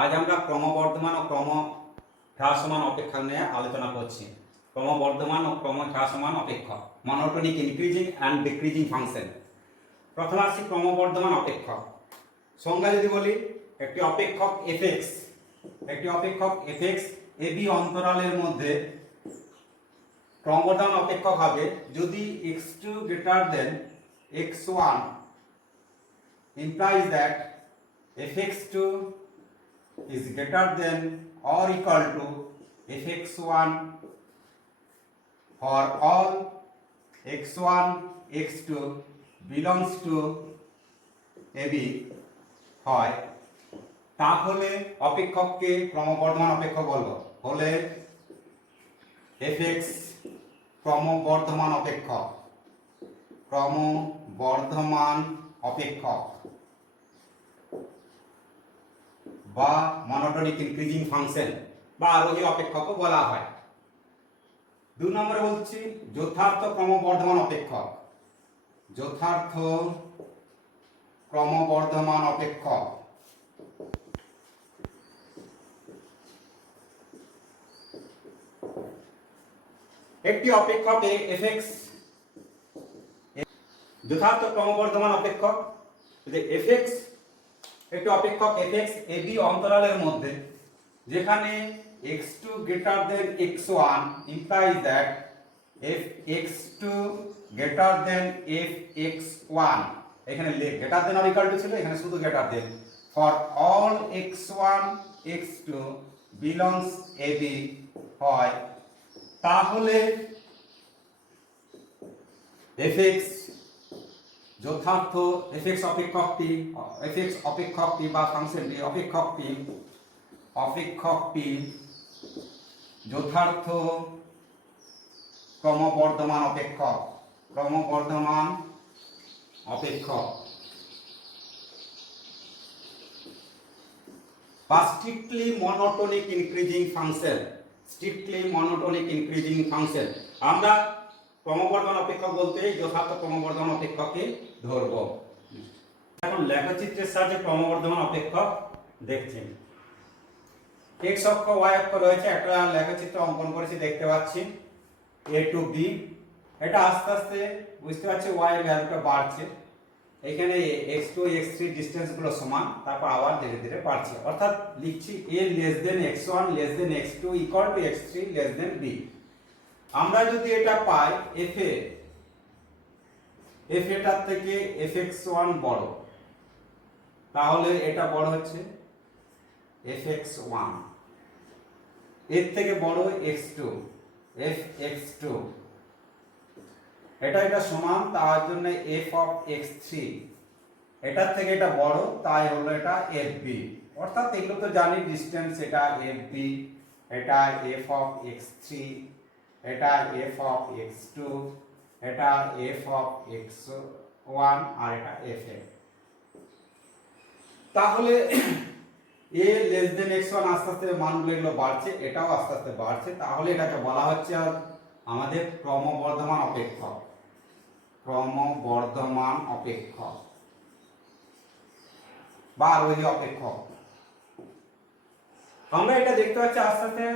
আজ আমরা ক্রমবর্ধমান ও ক্রমহ্রাসমান অপেক্ষক নিয়ে আলোচনা করছি। ক্রমবর্ধমান ও ক্রমহ্রাসমান অপেক্ষক, monotonic increasing and decreasing function. প্রথমে আসছি ক্রমবর্ধমান অপেক্ষক। সংজ্ঞা যদি বলি, একটি অপেক্ষক এফএক্স এবি অন্তরালের মধ্যে ক্রমবর্ধমান অপেক্ষক হবে যদি x2 greater than x1 implies that fx2 is greater than or equal to fx1 for all x1 x2 belongs to AB হয়, তাহলে অপেক্ষককে ক্রমবর্ধমান অপেক্ষক বলবো। হলে fx ক্রমবর্ধমান অপেক্ষক বা মনোটোনিক ইনক্রিজিং ফাংশন বা আরোহী অপেক্ষকও বলা হয়। 2 নম্বরে বলছি যথার্থ ক্রমবর্ধমান অপেক্ষক। যথার্থ ক্রমবর্ধমান অপেক্ষক একটি অপেক্ষক এফএক্স, যথার্থ ক্রমবর্ধমান অপেক্ষক এফএক্স, একটি অপেক্ষক এফএক্স এবি অন্তরালের মধ্যে যেখানে x2 greater than x1 implies that fx2 greater than fx1, এখানে greater than or equal to ছিল, এখানে শুধু greater than, for all x1 x2 belongs AB হয়, তাহলে fx যথার্থ fx অপেক্ষকটি বা ফাংশনটি অপেক্ষকটি যথার্থ ক্রমবর্ধমান অপেক্ষক বা স্ট্রিক্টলি মনোটোনিক ইনক্রিজিং ফাংশন। আমরা ক্রমবর্ধমান অপেক্ষক বলতে যথার্থ ক্রমবর্ধমান অপেক্ষককে ধরব। এখন লেখচিত্রের সাহায্যে ক্রমবর্ধমান অপেক্ষক দেখছেন। x অক্ষ y অক্ষ রয়েছে, একটা লেখচিত্র অঙ্কন করেছি, দেখতে পাচ্ছি a to b। এটা আস্তে আস্তে বুঝতে পারছি y এর ভ্যালুটা বাড়ছে, এখানে x2 x3 ডিসটেন্স গুলো সমান, তারপর আবার ধীরে ধীরে বাড়ছে, অর্থাৎ লিখছি a less than x1 less than x2 equal to x3 less than b। আমরা যদি এটা পাই f এটার থেকে fx1 বড়, তাহলে এটা বড় হচ্ছে fx1, এর থেকে বড় x2 fx2, এটা সমান, তার জন্য f of x3, এটার থেকে এটা বড়, তাই হলো এটা fb। অর্থাৎ এগুলো তো জানি ডিসটেন্স, এটা fb, এটা f of x3, এটা f of x2, এটা f of x1 আর এটা f। তাহলে a less than x1 আস্তে আস্তে মানগুলো এগুলো বাড়ছে, এটাও আস্তে আস্তে বাড়ছে, তাহলে এটাকে বলা হচ্ছে আমাদের ক্রমবর্ধমান অপেক্ষক বা আরোহী অপেক্ষক। আমরা এটা দেখতে পাচ্ছি আস্তে আস্তে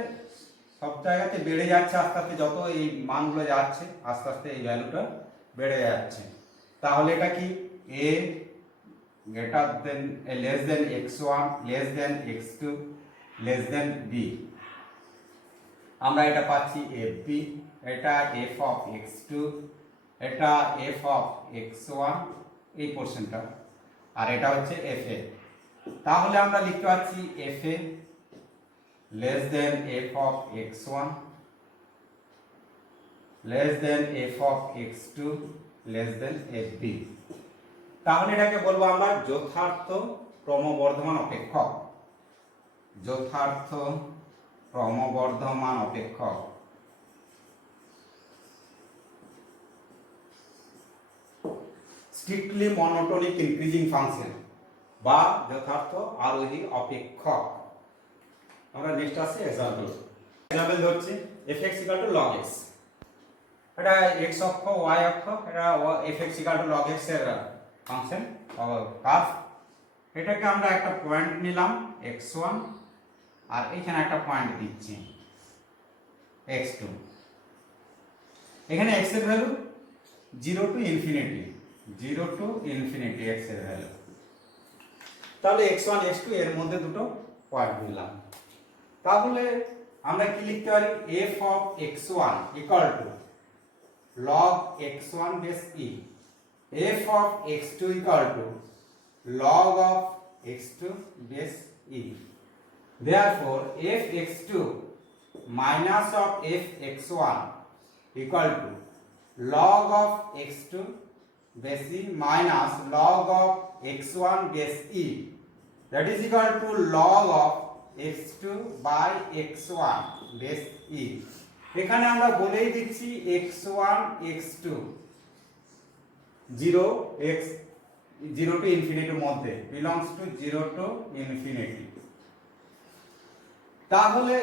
সব জায়গাতে বেড়ে যাচ্ছে, আস্তে আস্তে যত এই মানগুলো যাচ্ছে আস্তে আস্তে এই ভ্যালুটা বেড়ে যাচ্ছে। তাহলে এটা কি a greater than less than x1 less than x2 less than b, আমরা এটা পাচ্ছি fb, এটা f of x2, এটা f of x1 এই পোরশনটা, আর এটা হচ্ছে fa। তাহলে আমরা লিখতে পাচ্ছি fa less than f of x1 less than f of x2 less than fb। তাহলে এটাকে বলবো আমরা যথার্থ ক্রমবর্ধমান অপেক্ষক। স্ট্রিক্টলি মনোটোনিক ইনক্রিজিং ফাংশন বা যথার্থ আরোহী অপেক্ষক। আমরা নেক্সট আসছে এক্সাম্পল ধরছি fx = log x, এটা x অক্ষ y অক্ষ, এটা fx = log x এর ফাংশন কার্ভ। এটাকে আমরা একটা পয়েন্ট নিলাম x1 আর এখানে একটা পয়েন্ট দিচ্ছি x2। এখানে x এর value 0 to infinity, 0 to infinity x এর ভ্যালু। তাহলে x1 x2 এর মধ্যে দুটো পয়েন্ট নিলাম। তাহলে আমরা কি লিখতে পারি, f of x1 equal to log x1 base e, f of x2 equal to log of x2 base e. Therefore f x2 minus of f x1 equal to log of x2 base e minus log of x1 base e, that is equal to log of x2 by x1 base e। এখানে আমরা বলেই দিচ্ছি x1 x2 0 two ইনফিনিটির মধ্যে, belongs to 0 to infinity. তাহলে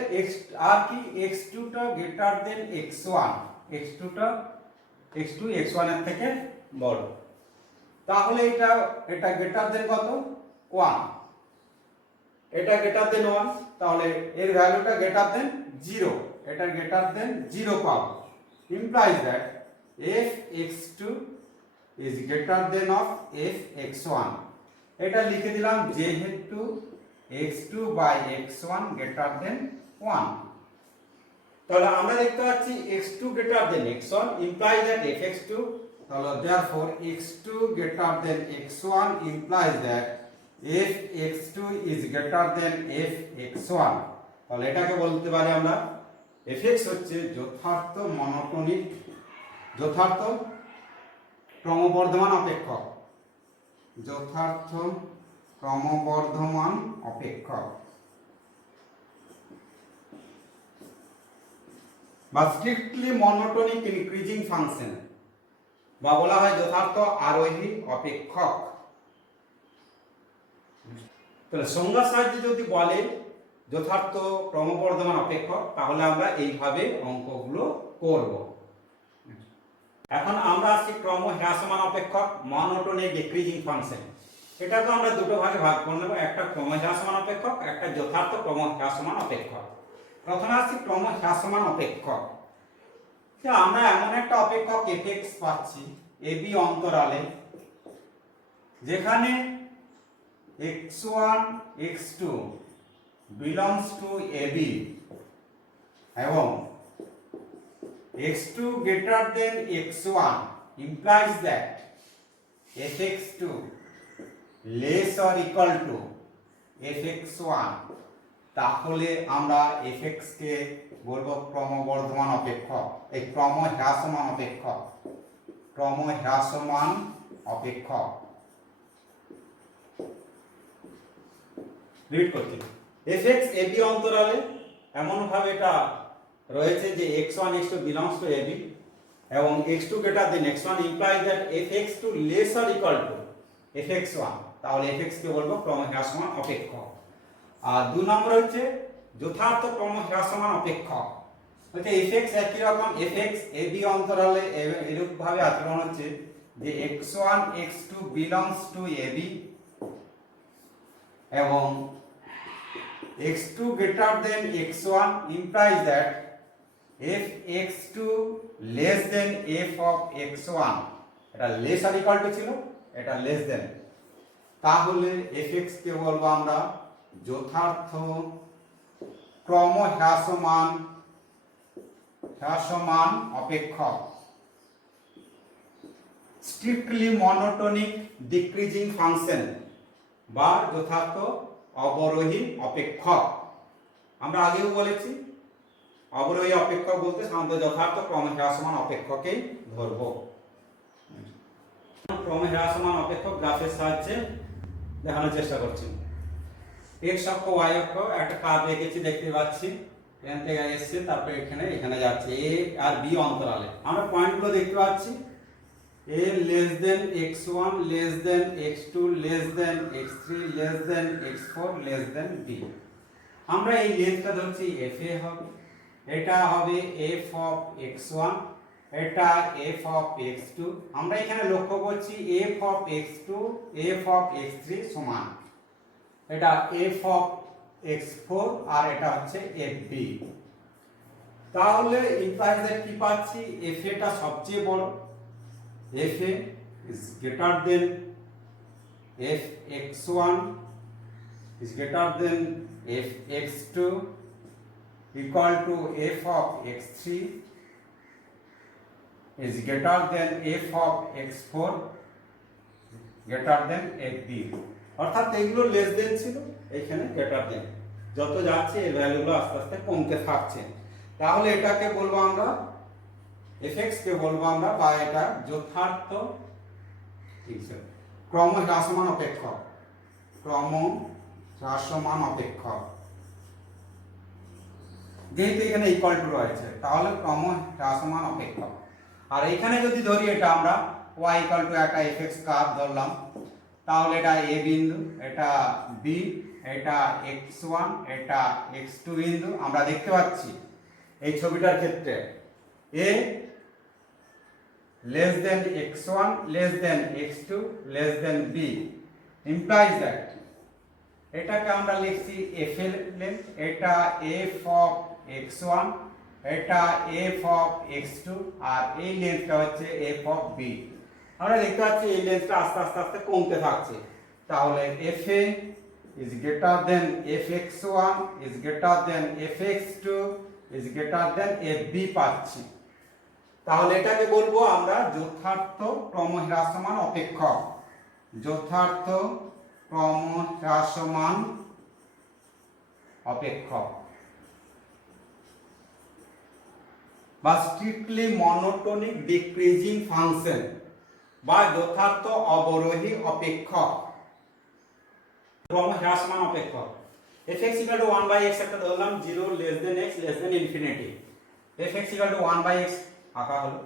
আর কি x2 টা greater than x1, x2 x1 এর থেকে বড়। তাহলে এটা গ্রেটার দেন কত, 1, এটা গ্রেটার দেন 1, তাহলে এর ভ্যালুটা গ্রেটার দেন 0, এটা গ্রেটার দেন 0 পাবো। Implies that f x2 is greater than of f x1। এটা লিখে দিলাম যেহেতু x2 by x1 greater than 1। তাহলে আমরা দেখতে পাচ্ছি x2 greater than x1 implies that f x2, তাহলে therefore x2 greater than x1 implies that f x2 is greater than f x1। তাহলে এটাকে বলতে পারি আমরা fx হচ্ছে যথার্থ মনোটোনিক, যথার্থ ক্রমবর্ধমান অপেক্ষক, যথার্থ ক্রমবর্ধমান অপেক্ষক বা স্ট্রিক্টলি মনোটোনিক ইনক্রিজিং ফাংশন, বা বলা হয় যথার্থ আরোহী অপেক্ষক। তাহলে সংজ্ঞার সাহায্যে যদি বলে যথার্থ ক্রমবর্ধমান অপেক্ষক, তাহলে আমরা এইভাবে অঙ্কগুলো করব। এখন আমরা আসছি ক্রম হ্রাসমান অপেক্ষক, মনোটোনিক ডিক্রিজিং ফাংশন। এটাকে আমরা দুটো ভাগে ভাগ করে নেব, একটা ক্রম হ্রাসমান অপেক্ষক, একটা যথার্থ ক্রম হ্রাসমান অপেক্ষক। প্রথমে আসছি ক্রম হ্রাসমান অপেক্ষক। আমরা এমন একটা অপেক্ষক fx পাচ্ছি ab অন্তরালে, যেখানে x1 x2 belongs to ab এবং x2 greater than x1 implies that fx2 less or equal to fx1। তাহলে আমরা fx কে বলবো ক্রমবর্ধমান অপেক্ষক, এই ক্রম হ্রাসমান অপেক্ষক, ক্রম হ্রাসমান অপেক্ষক। রিড করছি, fx ab অন্তরালে এমন ভাবে এটা রয়েছে যে x1 x2 belongs to ab এবং x2 greater than x1 implies that fx2 less or equal to fx1। তাহলে fx কে বলবো ক্রম হ্রাসমান অপেক্ষক। আর 2 নম্বর হচ্ছে যথার্থ ক্রম হ্রাসমান অপেক্ষক, হচ্ছে fx একই রকম, fx ab অন্তরালে এরূপ ভাবে আচরণ হচ্ছে যে x1 x2 belongs to ab এবং x2 greater than x1 implies that f x2 less than f of x1। এটা less or equal to ছিল, এটা less than। তাহলে fx কে বলবো আমরা যথার্থ ক্রম হ্রাসমান অপেক্ষক, স্ট্রিক্টলি মনোটোনিক ডিক্রিজিং ফাংশন বা যথার্থ অবরোহী অপেক্ষক। আমরা আগেও বলেছি অবরোহী অপেক্ষক বলতে সাধারণত যথার্থ ক্রম হ্রাসমান অপেক্ষকেই ধরব। ক্রম হ্রাসমান অপেক্ষক গ্রাফের সাহায্যে দেখানোর চেষ্টা করছি। x অক্ষ y অক্ষ একটা কার্ভ এঁকেছি, দেখতে পাচ্ছি এখান থেকে এসছে, তারপরে এখানে যাচ্ছে a আর b অন্তরালে। আমরা পয়েন্টগুলো দেখতে পাচ্ছি a less than x1 less than x2 less than x3 less than x4 less than b। আমরা এই লেন্থটা ধরছি fa হবে, এটা হবে f of x1, এটা f of x2। আমরা এখানে লক্ষ্য করছি f of x2 f of x3 সমান, এটা এফ অফ এক্স ফোর আর এটা হচ্ছে এফ বি। তাহলে ইমপ্লাইজ দ্যাট কি পাচ্ছি, এফ এটা সবচেয়ে বড়, f a is greater than f x one is greater than f x two equal to f of x3 is greater than f of x4 greater than fb। অর্থাৎ এগুলো less than ছিল, এখানে greater than, যত যাচ্ছে এর ভ্যালুগুলো আস্তে আস্তে কমতে থাকছে। তাহলে এটাকে বলবো আমরা fx কে বলবো আমরা, বা এটা যথার্থ ক্রম হ্রাসমান অপেক্ষক, ক্রম হ্রাসমান অপেক্ষক। যেহেতু এখানে ইকুয়াল টু রয়েছে তাহলে ক্রম হ্রাসমান অপেক্ষক। আর এখানে যদি ধরি এটা আমরা y ইকুয়াল টু একটা fx কার্ভ ধরলাম, তাহলে এটা a বিন্দু, এটা b, এটা x1, এটা x2 বিন্দু। আমরা দেখতে পাচ্ছি এই ছবিটার ক্ষেত্রে a less than x1 less than x2 less than b implies that এটাকে আমরা লিখছি f এর লেন্থ, এটা f অফ x1, এটা f অফ x2 আর এই লেন্থটা হচ্ছে f অফ b। আমরা দেখতে পাচ্ছি এই লেন্থটা আস্তে আস্তে আস্তে কমতে থাকছে। তাহলে fa is greater than fx1 is greater than fx2 is greater than fb পাচ্ছি। তাহলে এটাকে বলবো আমরা যথার্থ ক্রমহ্রাসমান অপেক্ষক, যথার্থ ক্রমহ্রাসমান অপেক্ষক বা স্ট্রিক্টলি মনোটোনিক ডিক্রিজিং ফাংশন বা যথার্থ অবরোহী অপেক্ষক, ক্রমহ্রাসমান অপেক্ষক। fx equal to 1/x একটা ধরলাম, 0 less than x less than infinity, fx equal to 1/x আঁকা হলো,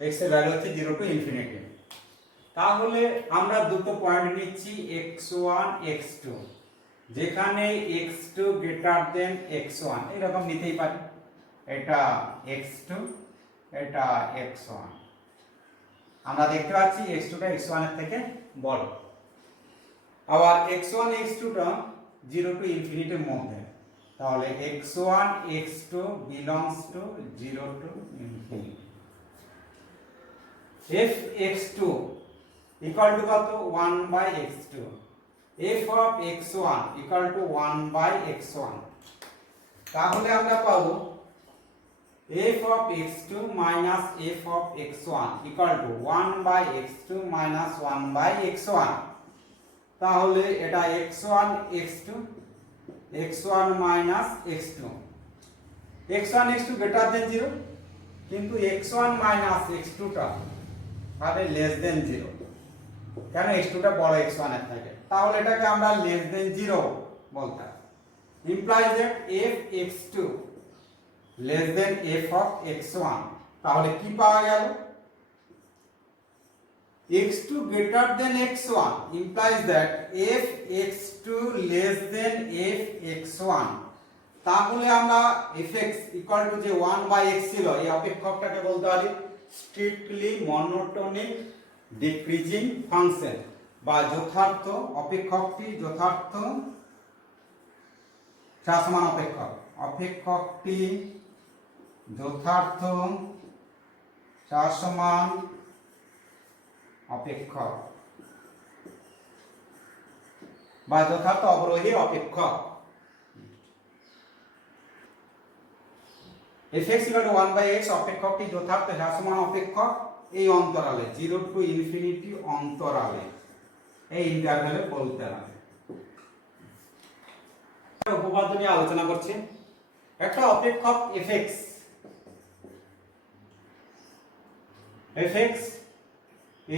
x এর ভ্যালু হচ্ছে 0 to infinity। তাহলে আমরা দুটো পয়েন্ট নিচ্ছি x1 x2, যেখানে x2 গ্রেটার দেন x1 এরকম নিতেই পারি, এটা x2 এটা x1। আমরা দেখতে পাচ্ছি x2 টা x1 এর থেকে বড়, আবার x1 x2 টা 0 to infinity এর মধ্যে। তাহলে x1 x2 belongs to 0 to infinity। f x2 equal to কত, 1/x2, f of x1 equal to 1/x1। তাহলে আমরা পাবো f of x2 minus f of x1 equal to 1/x2 minus 1/x1। তাহলে এটা x1 x2 x1 minus x2, x1 x2 greater than 0, কিন্তু x1 minus x2 টা হবে less than 0, কেন x2 টা বড় x1 এর থেকে। তাহলে এটাকে আমরা less than 0 বলতে পারি। implies that f x2 less than f of x1। তাহলে কি পাওয়া গেল, x2 greater than x1 implies that f x2 less than f x1। তাহলে আমরা fx equal to যে 1/x ছিল এই অপেক্ষকটাকে বলতে পারি স্ট্রিক্টলি মনোটোনিক ডিক্রিজিং ফাংশন বা যথার্থ অপেক্ষকটি, যথার্থ হ্রাসমান অপেক্ষক, অপেক্ষকটি যথার্থ হ্রাসমান অপেক্ষক বা যথার্থ অবরোহী অপেক্ষক। fx equal to 1/x অপেক্ষকটি যথার্থ হ্রাসমান অপেক্ষক এই অন্তরালে 0 to infinity অন্তরালে, এই ইন্টারভ্যালে বলতে হবে। উপপাদ্য নিয়ে আলোচনা করছি। একটা অপেক্ষক fx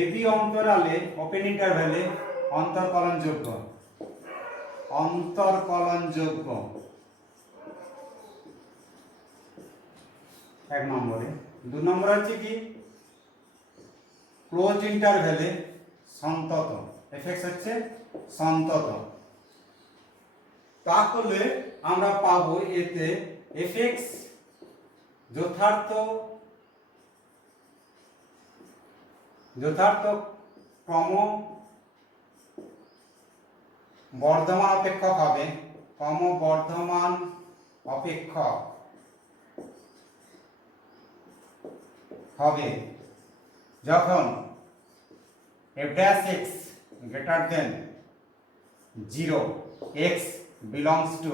ab অন্তরালে ওপেন ইন্টারভ্যালে অন্তরকলনযোগ্য, অন্তরকলনযোগ্য এক নম্বরে। দুই নম্বর হচ্ছে কি ক্লোজ ইন্টারভ্যালে সন্তত, fx হচ্ছে সন্তত। তাহলে আমরা পাবো এতে fx যথার্থ ক্রম বর্ধমান অপেক্ষক হবে, ক্রমবর্ধমান অপেক্ষক হবে যখন f dash x greater than 0, x belongs to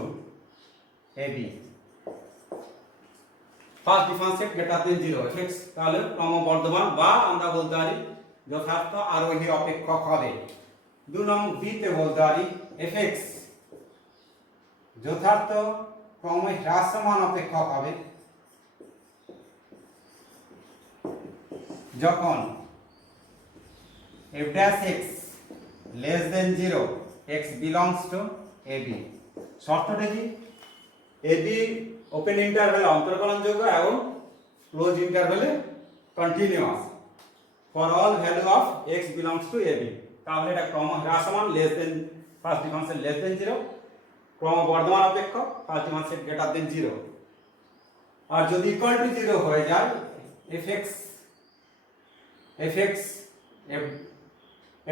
AB, first differentiate greater than 0 fx, তাহলে ক্রমবর্ধমান বা আমরা বলতে পারি যথার্থ আরোহী অপেক্ষক হবে। 2 নং বি তে বলতে পারি fx যথার্থ ক্রমে হ্রাসমান অপেক্ষক হবে যখন f dash x less than 0, x belongs to AB। শর্তটা কি? AB ওপেন ইন্টারভ্যালে অন্তর্কলনযোগ্য এবং ক্লোজ ইন্টারভ্যালে continuous for all value of x belongs to AB। তাহলে এটা ক্রম হ্রাসমান less than first differentiate less than 0, ক্রমবর্ধমান অপেক্ষক ফার্স্ট ডিফারেন্সিয়েট গ্রেটার দেন 0। আর যদি ইকুয়াল টু 0 হয়ে যায় fx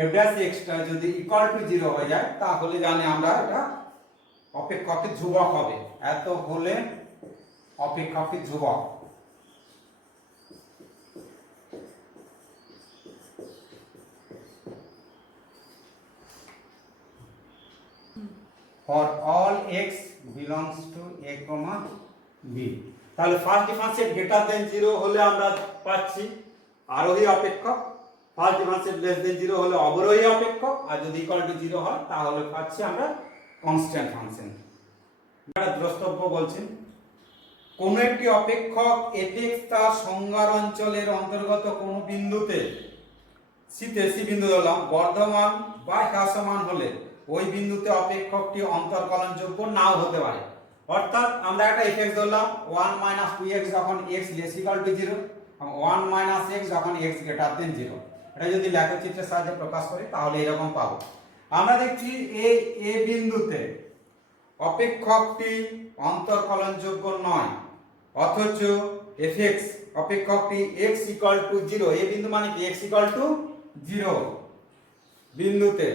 f dash x টা যদি ইকুয়াল টু 0 হয়ে যায় তাহলে জানি আমরা এটা অপেক্ষকের ধ্রুবক হবে, এত হলে অপেক্ষকের ধ্রুবক। for all x belongs to a comma b, তাহলে ফার্স্ট ডিফারেন্সিয়েট গ্রেটার দেন 0 হলে আমরা পাচ্ছি আরোহী অপেক্ষক, ফার্স্ট ডিফারেন্সিয়েট লেস দেন 0 হলে অবরোহী অপেক্ষক, আর যদি ইকুয়াল টু 0 হয় তাহলে পাচ্ছি আমরা কনস্ট্যান্ট ফাংশন। আমরা দ্রষ্টব্য বলছেন কোন একটি অপেক্ষক fx তার সংজ্ঞার অঞ্চলের অন্তর্গত কোন বিন্দুতে সি বিন্দু ধরলাম বর্ধমান বা হ্রাসমান হলে ওই বিন্দুতে অপেক্ষকটি অন্তর্কলনযোগ্য নাও হতে পারে। অর্থাৎ আমরা একটা fx ধরলাম 1 - 2x যখন x > 0 এবং 1 - x যখন x > 0। এটা যদি লেখচিত্রের সাহায্যে প্রকাশ করি তাহলে এরকম পাবো। আমরা দেখছি এই a বিন্দুতে অপেক্ষকটি অন্তর্কলনযোগ্য নয়, অথচ fx অপেক্ষকটি x = 0, এই বিন্দু মানে কি x = 0 বিন্দুতে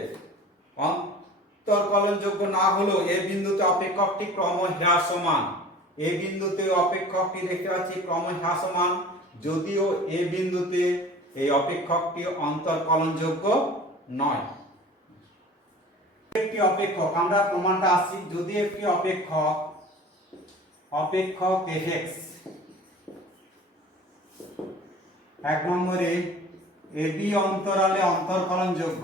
অন্তর্কলনযোগ্য না হলেও এই বিন্দুতে অপেক্ষকটি ক্রমহ্রাসমান, এই বিন্দুতে অপেক্ষকটি দেখতে পাচ্ছি ক্রমহ্রাসমান, যদিও এই বিন্দুতে এই অপেক্ষকটি অন্তর্কলনযোগ্য নয়। একটি অপেক্ষক আমরা প্রমাণটা আসছি, যদি একটি অপেক্ষক fx এক নম্বরে AB অন্তরালে অন্তর্কলনযোগ্য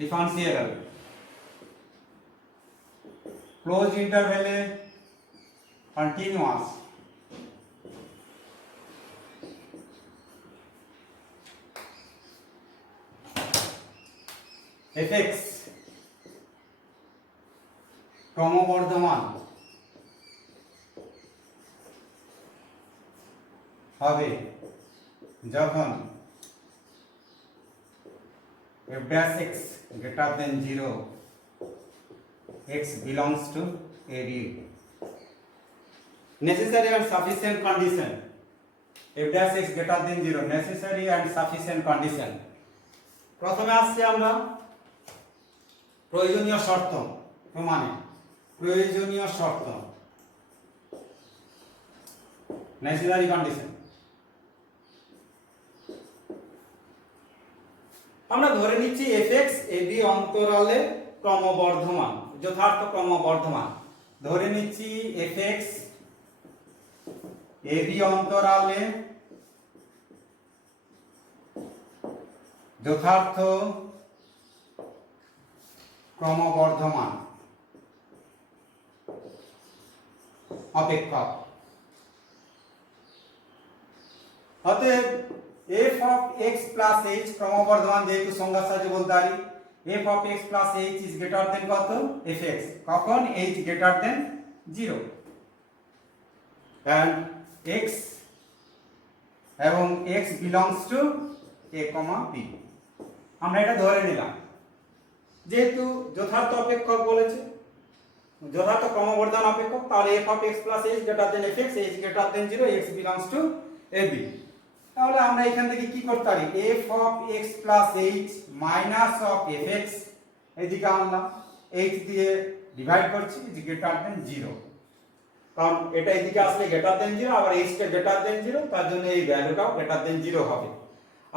ডিফারেন্সিয়েবল, ক্লোজ ইন্টারভ্যালে কন্টিনিউয়াস, fx ক্রমবর্ধমান হবে যখন f dash x greater than 0, x belongs to AB। necessary and sufficient condition, f dash x greater than 0 necessary and sufficient condition। প্রথমে আসছে আমরা প্রয়োজনীয় শর্ত প্রমাণে, প্রয়োজনীয় শর্ত necessary condition। আমরা ধরে নিচ্ছি fx ab অন্তরালে ক্রমবর্ধমান, যথার্থ ক্রমবর্ধমান। ধরে নিচ্ছি fx ab অন্তরালে যথার্থ ক্রমবর্ধমান অপেক্ষক। অতএব f of x plus h ক্রমবর্ধমান, যেহেতু সংজ্ঞার সাহায্যে বলতে পারি f of x plus h is greater than কত fx, কখন h greater than 0 and x এবং x belongs to a, b। আমরা এটা ধরে নিলাম, যেহেতু যথার্থ অপেক্ষক বলেছে, যথার্থ ক্রমবর্ধমান অপেক্ষক, তাহলে f of x plus h greater than fx, h greater than 0, x belongs to ab। তাহলে আমরা এখান থেকে কি করতে পারি, f of x plus h minus of fx এদিকে আনলাম, h দিয়ে ডিভাইড করছি, যে গ্রেটার দেন 0, কারণ এটা এদিকে আসলে গ্রেটার দেন 0, আবার h টা গ্রেটার দেন 0, তার জন্য এই ভ্যালুটাও গ্রেটার দেন 0 হবে।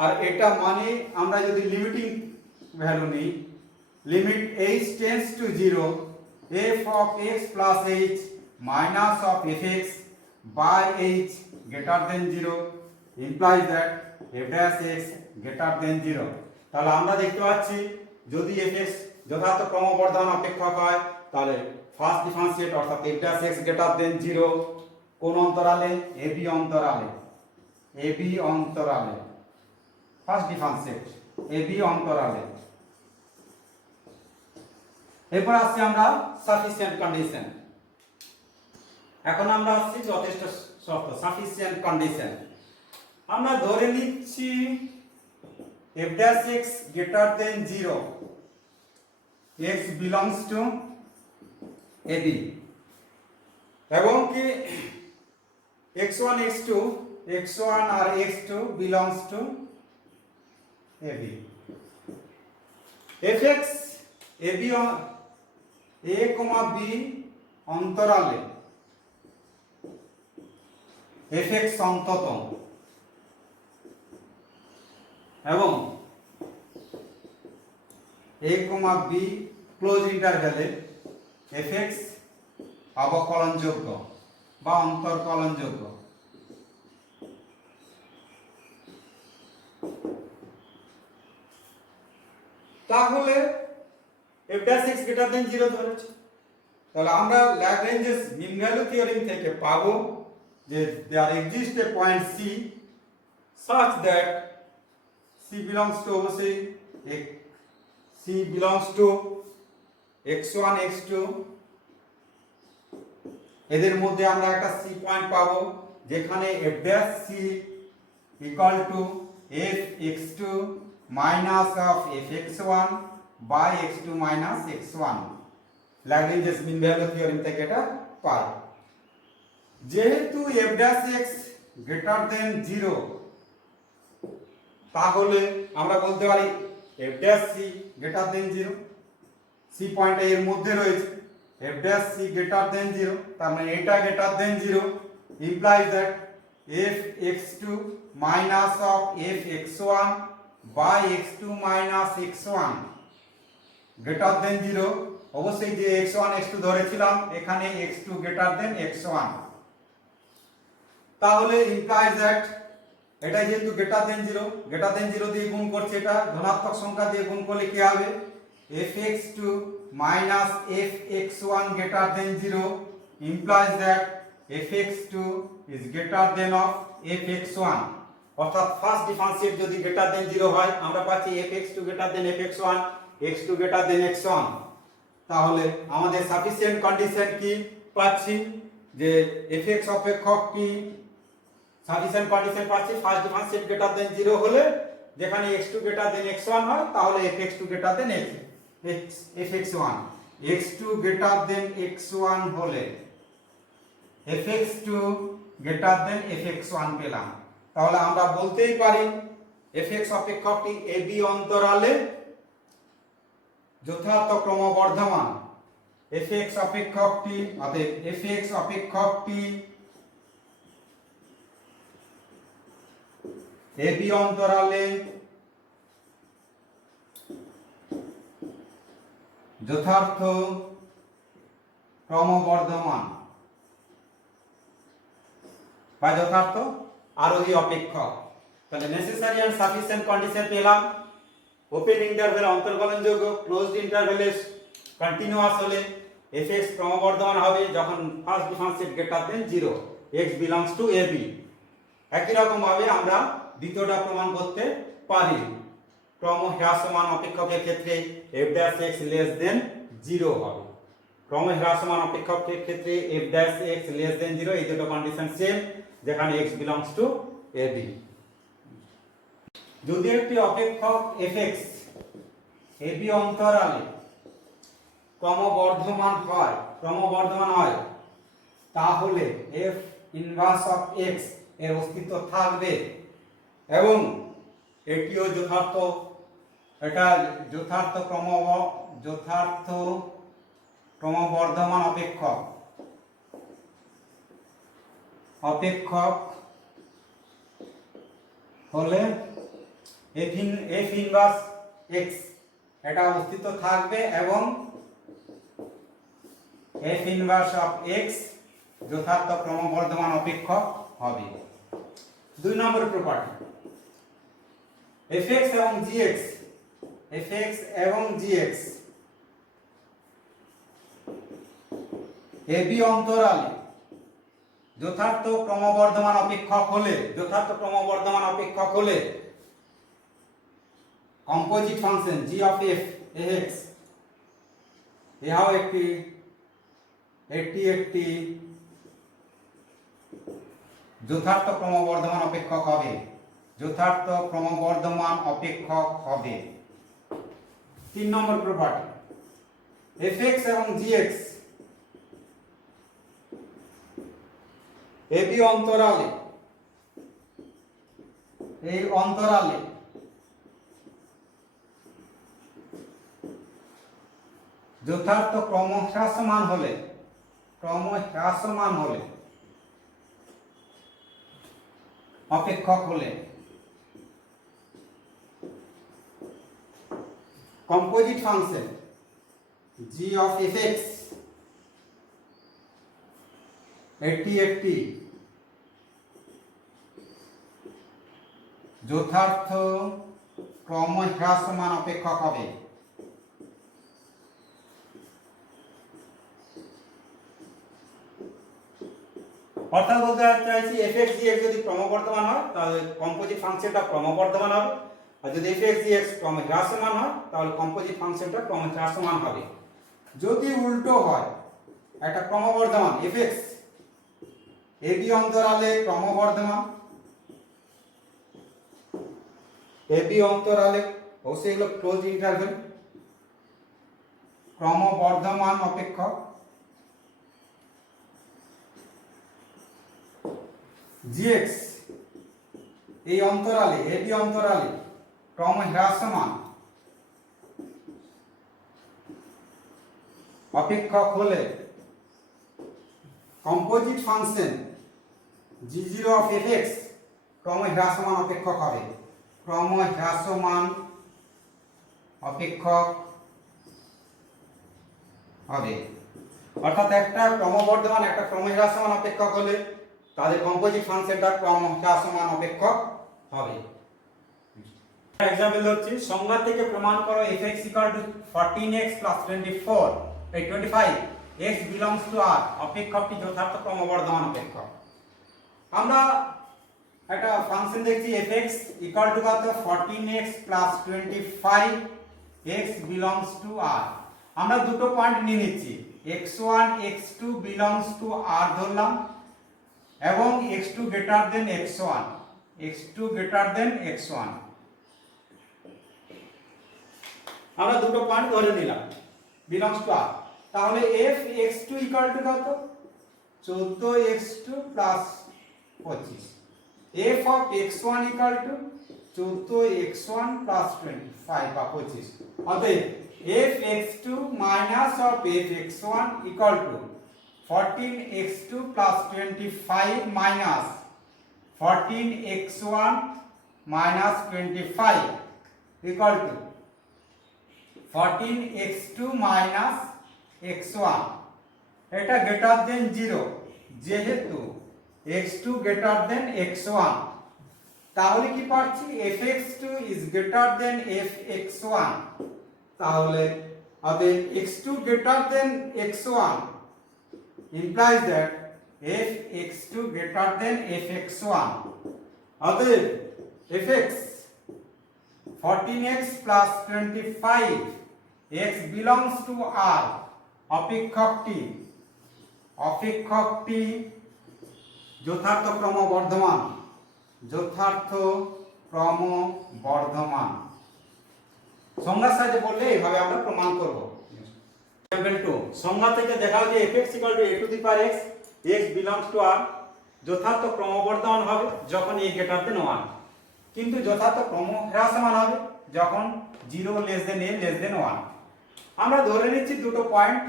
আর এটা মানে আমরা যদি লিমিটিং ভ্যালু নিই, limit h tends to 0, f of x plus h minus of fx by h greater than 0 implies that f dash x greater than 0। তাহলে আমরা দেখতে পাচ্ছি যদি fx যথার্থ ক্রমবর্ধমান অপেক্ষক হয়, তাহলে ফার্স্ট ডিফারেন্সিয়েট অর্থাৎ f dash x greater than 0 কোন অন্তরালে, ab অন্তরালে, ab অন্তরালে, ফার্স্ট ডিফারেন্সিয়েট ab অন্তরালে। এরপর আসছি আমরা সাফিসিয়েন্ট কন্ডিশন। এখন আমরা আসছি যথেষ্ট শর্ত, সাফিসিয়েন্ট কন্ডিশন। আমরা ধরে নিচ্ছি f dash x greater than 0, x belongs to ab, এবং কি x1 R x2 belongs to ab, fx ab a, b অন্তরালে fx অন্ততম, এবং a, b ক্লোজ ইন্টারভ্যালে fx অবকলনযোগ্য বা অন্তর্কলনযোগ্য। তাহলে f dash x greater than 0 ধরেছে। তাহলে আমরা ল্যাগ্রেঞ্জেস মিন ভ্যালু থিওরেম থেকে পাবো যে there exist a point c such that c belongs to অবশ্যই c belongs to x1 x2, এদের মধ্যে আমরা একটা c পয়েন্ট পাবো যেখানে f dash c equal to f x2 minus of f x1 by x2 minus x1। Lagrange's mean value theorem থেকে এটা পাই। যেহেতু f dash x greater than 0, তাহলে আমরা বলতে পারি f dash c greater than 0, c পয়েন্টটা এর মধ্যে রয়েছে, f dash c greater than 0, তার মানে এটা greater than 0 implies that f x2 minus of f x1 by x2 minus x1 greater than 0। অবশ্যই যে x1 x2 ধরেছিলাম, এখানে x2 greater than x1, তাহলে implies that এটা যেহেতু greater than 0 দিয়ে গুণ করছে, এটা ধনাত্মক সংখ্যা দিয়ে গুণ করলে কি হবে, fx2 minus fx1 greater than 0 implies that fx2 is greater than of fx1। অর্থাৎ ফার্স্ট ডিফারেন্সিয়েট যদি গ্রেটার দেন 0 হয়, আমরা পাচ্ছি fx2 greater than fx1, x2 greater than x1। তাহলে আমাদের সাফিসিয়েন্ট কন্ডিশন কি পাচ্ছি, যে fx অপেক্ষক কি সাফিসিয়েন্ট কন্ডিশন পাচ্ছি ফার্স্ট ডিফারেন্সিয়েট গ্রেটার দেন 0 হলে, যেখানে x2 greater than x1 হয়, তাহলে fx2 greater than fx1, x2 greater than x1 হলে fx2 greater than fx1 পেলাম। তাহলে আমরা বলতেই পারি fx অপেক্ষকটি ab অন্তরালে যথার্থ ক্রমবর্ধমান, fx অপেক্ষকটি অতএব fx অপেক্ষকটি ab অন্তরালে যথার্থ ক্রমবর্ধমান বা যথার্থ আরোহী অপেক্ষক। তাহলে নেসেসারি এন্ড সাফিসিয়েন্ট কন্ডিশন পেলাম, ওপেন ইন্টারভ্যাল অন্তর্কলনযোগ্য, ক্লোজড ইন্টারভ্যালে কন্টিনিউয়াস হলে fx ক্রমবর্ধমান হবে যখন first differentiate greater than 0, x belongs to ab। একই রকম ভাবে আমরা দ্বিতীয়টা প্রমাণ করতে পারি, ক্রম হ্রাসমান অপেক্ষকের ক্ষেত্রে f dash x less than 0 হবে। ক্রম হ্রাসমান অপেক্ষকের ক্ষেত্রে f dash x less than 0, এই দুটো কন্ডিশন সেম, যেখানে x বিলংস টু ab। যদি একটি অপেক্ষক fx ab অন্তরালে ক্রমবর্ধমান হয়, তাহলে f ইনভার্স অফ x এর অস্তিত্ব থাকবে। এবং এটিও যথার্থ, এটা যথার্থ ক্রমবর্ধমান অপেক্ষক হলে এফ ইনভার্স এক্স এটা অস্তিত্ব থাকবে এবং এফ ইনভার্স অফ এক্স যথার্থ ক্রমবর্ধমান অপেক্ষক হবে। 2 নম্বর প্রপার্টি, fx এবং gx ab অন্তরালে যথার্থ ক্রমবর্ধমান অপেক্ষক হলে composite function g of f ax ইহাও এটি একটি যথার্থ ক্রমবর্ধমান অপেক্ষক হবে। 3 নম্বর প্রপার্টি, fx এবং gx ab অন্তরালে যথার্থ ক্রমহ্রাসমান হলে অপেক্ষক হলে composite function g of fx এটি একটি যথার্থ ক্রমহ্রাসমান অপেক্ষক হবে। অর্থাৎ বলতে চাইছি fx gx যদি ক্রমবর্ধমান হয় তাহলে কম্পোজিট ফাংশনটা ক্রমবর্ধমান হবে, আর যদি fx gx ক্রমহ্রাসমান হয় তাহলে কম্পোজিট ফাংশনটা ক্রমহ্রাসমান হবে। যদি উল্টো হয়, একটা ক্রমবর্ধমান fx ab অন্তরালে অবশ্যই এগুলো ক্লোজ ইন্টারভেল ক্রমবর্ধমান অপেক্ষক, gx এই অন্তরালে ab অন্তরালে ক্রমহ্রাসমান অপেক্ষক হলে composite function g0 of fx ক্রমহ্রাসমান অপেক্ষক হবে। অর্থাৎ একটা ক্রমবর্ধমান একটা ক্রমহ্রাসমান অপেক্ষক হলে তাদের কম্পোজিট ফাংশনটা ক্রমহ্রাসমান অপেক্ষক হবে। এক্সাম্পল হচ্ছে সংজ্ঞা থেকে প্রমাণ করো fx = 14x + 24 এই 25 x belongs to r অপেক্ষকটি যথার্থ ক্রমবর্ধমান অপেক্ষক। আমরা একটা ফাংশন দেখছি fx = কত 14x + 25 x belongs to r। আমরা দুটো পয়েন্ট নিয়ে নিচ্ছি, x1 x2 belongs to r ধরলাম এবং x2 greater than x1 আমরা দুটো পয়েন্ট ধরে নিলাম belongs to r। তাহলে f x2 = কত 14x2 + 25, f of x1 = 14x1 + 25 বা 25। অতএব f x2 minus of f x1 = 14x2 + 25 minus 14x1 minus 25 equal to 14x2 minus x1 এটা greater than 0 যেহেতু x2 greater than x1 তাহলে কি পাচ্ছি fx2 is greater than fx1। তাহলে অতএব x2 greater than x1 implies that fx2 greater than fx1। অতএব fx 14x plus 25 x belongs to r অপেক্ষকটি যথার্থ ক্রমবর্ধমান সংজ্ঞার সাহায্যে বললে এইভাবে আমরা প্রমাণ করব। এক্সাম্পল 2 সংজ্ঞা থেকে দেখাও যে fx = a to the power x x belongs to r যথার্থ ক্রমবর্ধমান হবে যখন a greater than 1। কিন্তু যথার্থ ক্রমহ্রাসমান হবে যখন 0 less than a less than 1। আমরা ধরে নিচ্ছি দুটো point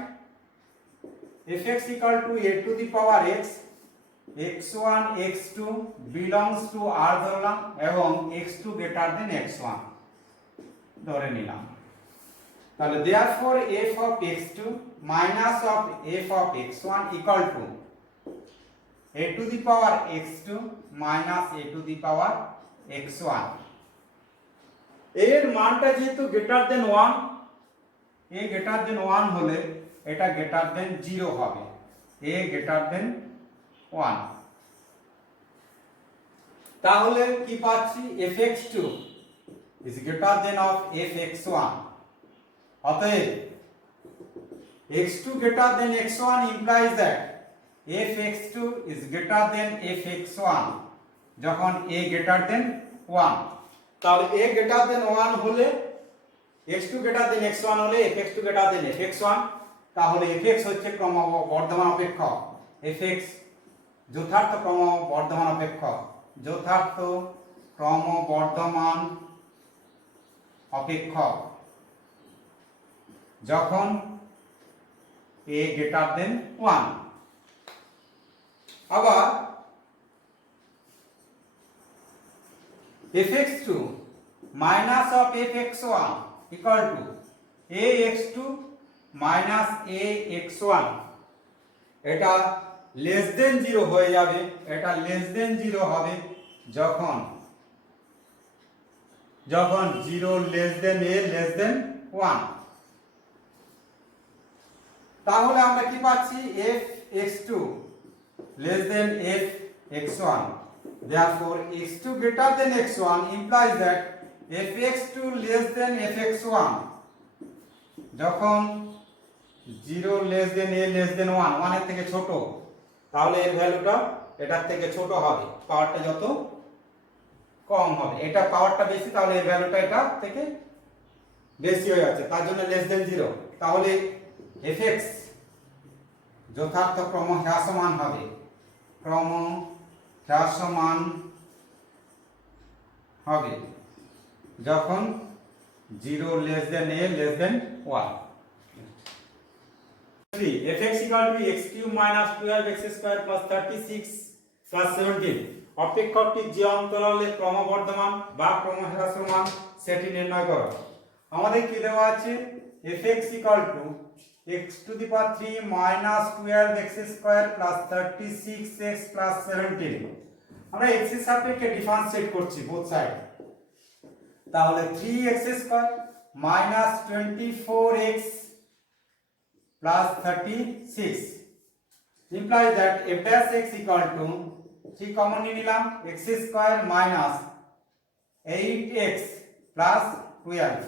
fx equal to a to the power x, x1 x2 belongs to r ধরলাম এবং x2 greater than x1 ধরে নিলাম। তাহলে therefore f of x2 minus of f of x1 equal to a to the power x2 minus a to the power x1। এর মানটা যেহেতু greater than 1, a greater than 1 হলে এটা greater than 0 হবে, a greater than 1। তাহলে কি পাচ্ছি fx2 is greater than of fx1। অতএব x2 greater than x1 implies that fx2 is greater than fx1 যখন a greater than 1। তাহলে a greater than 1 হলে x2 greater than x1 হলে fx2 greater than fx1। তাহলে fx হচ্ছে ক্রমবর্ধমান অপেক্ষক, fx যথার্থ ক্রমবর্ধমান অপেক্ষক, যথার্থ ক্রমবর্ধমান অপেক্ষক যখন a greater than 1। আবার fx2 minus of fx1 equal to ax2 minus ax1 এটা লেস দেন 0 হয়ে যাবে, এটা লেস দেন 0 হবে যখন 0 less than a less than 1। তাহলে আমরা কি পাচ্ছি fx2 less than fx1, therefore x2 greater than x1 implies that fx2 less than fx1 যখন 0 less than a less than 1, 1 এর থেকে ছোট, তাহলে এর ভ্যালুটা এটার থেকে ছোট হবে, পাওয়ারটা যত কম হবে, এটা পাওয়ারটা বেশি তাহলে এর ভ্যালুটা এটা থেকে বেশি হয়ে যাচ্ছে, তার জন্য লেস দেন 0। তাহলে fx যথার্থ ক্রমহ্রাসমান হবে, ক্রমহ্রাসমান হবে যখন 0 less than a less than 1। 3 fx equal to x cube minus 12x square plus 36 plus 17 অপেক্ষকটি যে অন্তরালে ক্রমবর্ধমান বা ক্রমহ্রাসমান সেটি নির্ণয় করো। আমাদের কি দেওয়া আছে fx equal to x to the power 3 minus 12x square plus 36x plus 17। আমরা x এর সাপেক্ষে ডিফারেন্সিয়েট করছি বোথ সাইড, তাহলে 3x square minus 24x plus 36 implies that f dash x equal to 3 common নিয়ে নিলাম x square minus 8x plus 12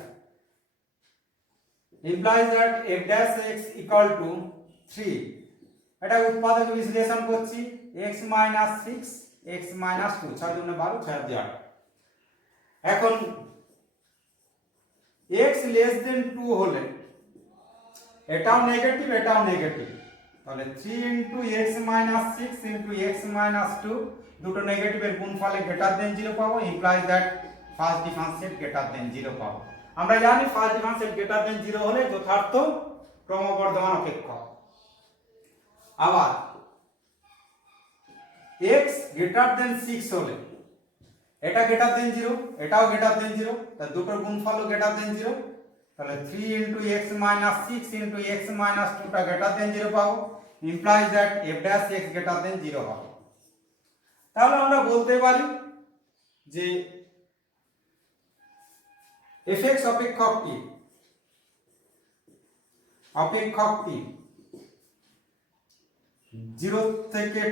implies that f dash x equal to 3। এটা উৎপাদক বিশ্লেষণ করছি x minus 6 x minus 2 6 দুগুণে 12 6 দিয়ে 8। এখন x less than 2 হলে এটাও নেগেটিভ এটাও নেগেটিভ, তাহলে 3 into x minus 6 into x minus 2 দুটো নেগেটিভের গুণফলে গ্রেটার দেন 0 পাবো, implies that first differentiate greater than 0 পাবো। আমরা জানি ফার্স্ট ডিফারেন্সিয়েট গ্রেটার দেন 0 হলে যথার্থ ক্রমবর্ধমান অপেক্ষক। আবার x গ্রেটার দেন 6 হলে এটা গ্রেটার দেন 0 এটাও গ্রেটার দেন 0, তাহলে দুটোর গুণফলও গ্রেটার দেন 0, তাহলে 3 into x minus 6 into x minus 2 টা গ্রেটার দেন 0 পাবো, implies that f dash x greater than 0 হবে। তাহলে আমরা বলতে পারি যে fx অপেক্ষকটি 0 থেকে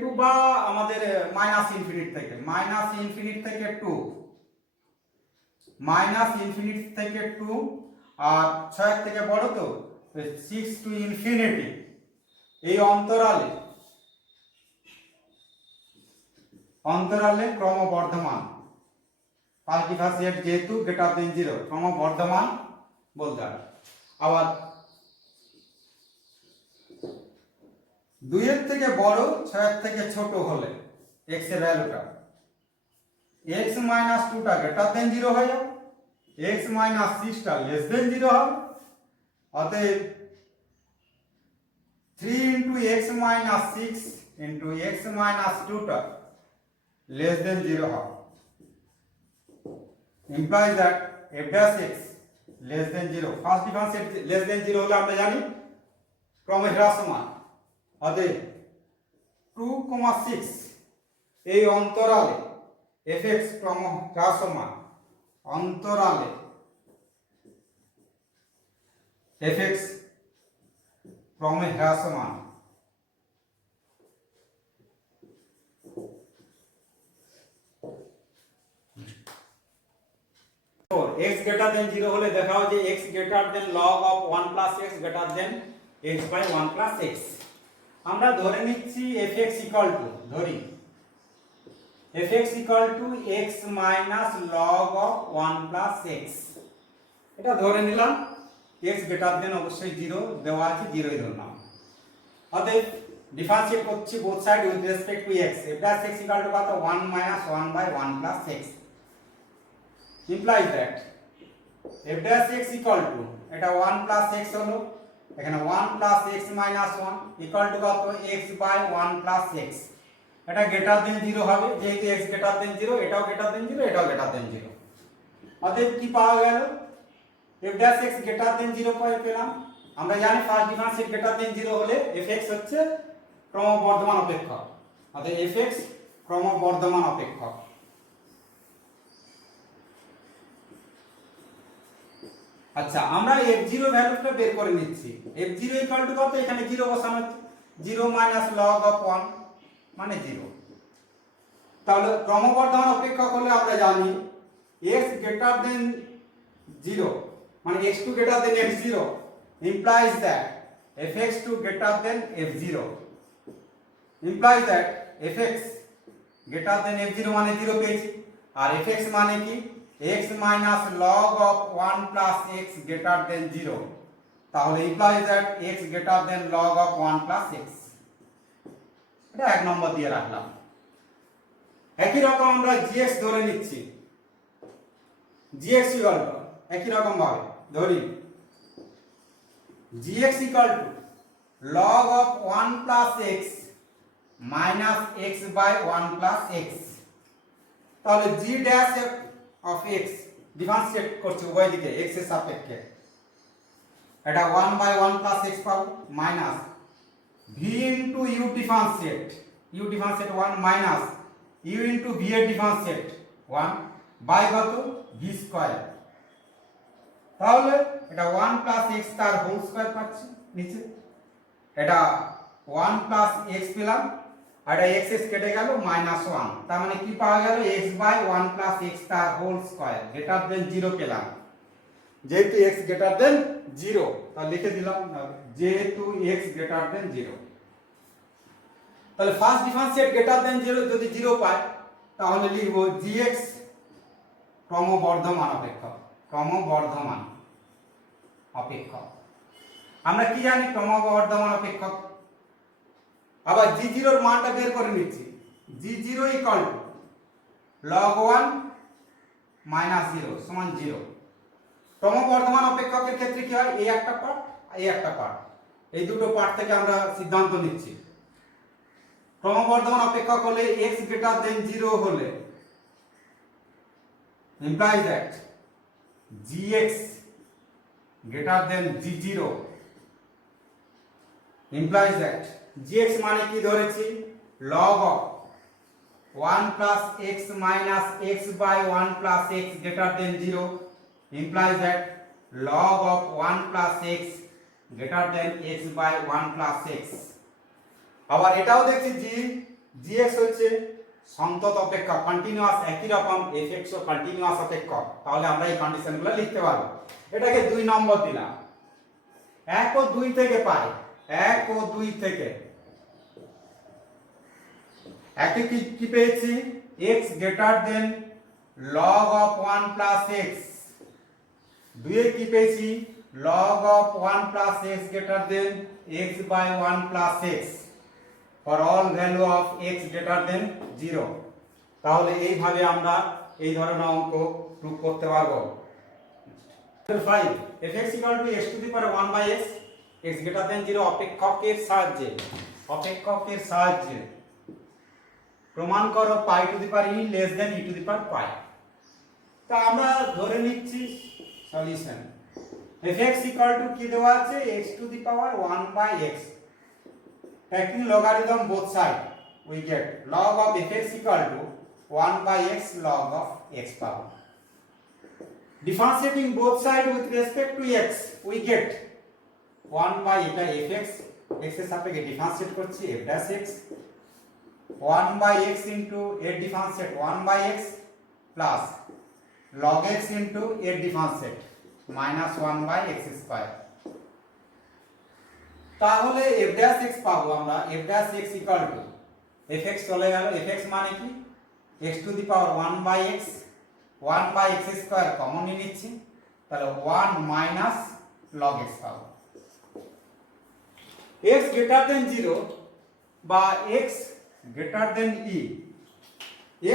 2 বা আমাদের মাইনাস ইনফিনিটি থেকে 2 আর 6 থেকে বড় তো 6 টু ইনফিনিটি এই অন্তরালে ক্রমবর্ধমান ফার্স্ট ডিফারেন্সিয়েট যেহেতু গ্রেটার দেন 0 ক্রমবর্ধমান বলতে হয়। আবার 2 এর থেকে বড় 6 এর থেকে ছোট হলে x এর ভ্যালুটা x মাইনাস 2 টা গ্রেটার দেন 0 হয়ে যাবে, x মাইনাস 6 টা লেস দেন 0 হবে। অতএব 3 into x minus 6 into x minus 2 টা লেস দেন 0 হবে। implies that f dash x less than 0, first differentiate less than 0 হলে আমরা জানি ক্রমে হ্রাসমান। অতএব 2,6 এই অন্তরালে fx ক্রম হ্রাসমান, অন্তরালে fx ক্রমে হ্রাসমান। x greater than 0 হলে দেখাও যে x greater than log of 1 plus x greater than x by 1 plus x। আমরা ধরে নিচ্ছি fx equal to, ধরি fx equal to x minus log of 1 plus x, এটা ধরে নিলাম। x greater than অবশ্যই 0 দেওয়া আছে, 0 ই ধরলাম। অতএব ডিফারেন্সিয়েট করছি both side with respect to x, f dash x equal to কত 1 minus 1 by 1 plus x, implies that f dash x equal to এটা 1 plus x হলো, এখানে 1 plus x minus 1 equal to কত x by 1 plus x, এটা greater than 0 হবে, যেহেতু x greater than 0, এটাও greater than 0, এটাও গ্রেটার দেন 0। অতএব কি পাওয়া গেল, f dash x greater than 0 পেলাম। আমরা জানি ফার্স্ট ডিফারেন্সিয়েট গ্রেটার দেন 0 হলে fx হচ্ছে ক্রমবর্ধমান অপেক্ষক, অতএব fx ক্রমবর্ধমান অপেক্ষক। আচ্ছা, আমরা f0 ভ্যালুটা বের করে নিচ্ছি। f0 ইকুয়াল টু কত, এখানে 0 বসানো হচ্ছে, 0 মাইনাস log of 1 মানে 0। তাহলে ক্রমবর্ধমান অপেক্ষক হলে আমরা জানি x গ্রেটার দেন 0 মানে x2 greater than f0 implies that fx2 greater than f0, implies that fx greater than f0 মানে 0 পেয়েছি, আর fx মানে কি x minus log of 1 plus x greater than 0, তাহলে implies that x greater than log of 1 plus x, এটা এক নম্বর দিয়ে রাখলাম। একই রকম আমরা gx ধরে নিচ্ছি, gx ইকুয়াল টু একই রকম ভাবে ধরি gx equal to log of 1 plus x minus x by 1 plus x, তাহলে g dash of x differentiate করছি উভয় দিকে x এর সাপেক্ষে, এটা 1 by 1 plus x পাবো minus v into u differentiate 1 minus u into v এর ডিফারেন্সিয়েট 1 বাই কত v স্কয়ার, তাহলে এটা 1 plus x তার হোল স্কয়ার পাচ্ছি নিচে, এটা 1 plus x পেলাম, আর এটা x কেটে গেল -1, তার মানে কি পাওয়া গেল x by 1 plus x তার হোল স্কয়ার গ্রেটার দেন 0 পেলাম। যেহেতু x গ্রেটার দেন 0 তাহলে লিখে দিলাম, যেহেতু x গ্রেটার দেন 0, তাহলে ফার্স্ট ডিফারেন্সিয়েট গ্রেটার দেন 0 যদি 0 পায় তাহলে লিখব gx ক্রমবর্ধমান অপেক্ষক, ক্রমবর্ধমান অপেক্ষক। আমরা কি জানি ক্রমবর্ধমান অপেক্ষক, আবার g0 এর মানটা বের করে নিচ্ছি, g0 equal to log 1 minus 0 সমান 0। ক্রমবর্ধমান অপেক্ষকের ক্ষেত্রে কি হয়, এই একটা পার্ট এই একটা পার্ট, এই দুটো পার্ট থেকে আমরা সিদ্ধান্ত নিচ্ছি। ক্রমবর্ধমান অপেক্ষক হলে x greater than 0 হলে implies that gx greater than g0, implies that gx মানে কি ধরেছি log of 1 plus x minus x by 1 plus x greater than 0, implies that log of 1 plus x greater than x by 1 plus x। আবার এটাও দেখছি gx হচ্ছে সন্তত অপেক্ষক, continuous, একই রকম fx ও কন্টিনিউয়াস অপেক্ষক, তাহলে আমরা এই কন্ডিশনগুলো লিখতে পারবো। এটাকে 2 নম্বর দিলাম, 1 ও 2 থেকে পাই, 1 ও 2 থেকে একে কি পেয়েছি x greater than log of 1 plus x, 2 এ কি পেয়েছি log of 1 plus x greater than x by 1 plus x, for all value of x greater than 0। তাহলে এইভাবে আমরা এই ধরনের অঙ্ক প্রুভ করতে পারবো। 5 fx x to the power 1 by x x greater than 0 অপেক্ষকের সাহায্যে প্রমাণ করো pi to the power e less than e to the power pi. তা আমরা ধরে নিচ্ছি সলিউশন fx কি দেওয়া আছে x to the power 1 by x, taking logarithm both side we get log of fx 1 by x log of x power. Differentiating both sides with respect to x we get 1 by এটা fx x এর সাপেক্ষে differentiate করছি f dash x 1 by x into a differentiate 1 by x plus log x into a differentiate minus 1 by x square. তাহলে f dash x পাবো আমরা f dash x fx চলে গেল fx মানে কি x to the power 1 by x 1 by x square common নিয়ে নিচ্ছি, তাহলে 1 মাইনাস log x পাবো। x গ্রেটার দেন 0 বা x greater than e,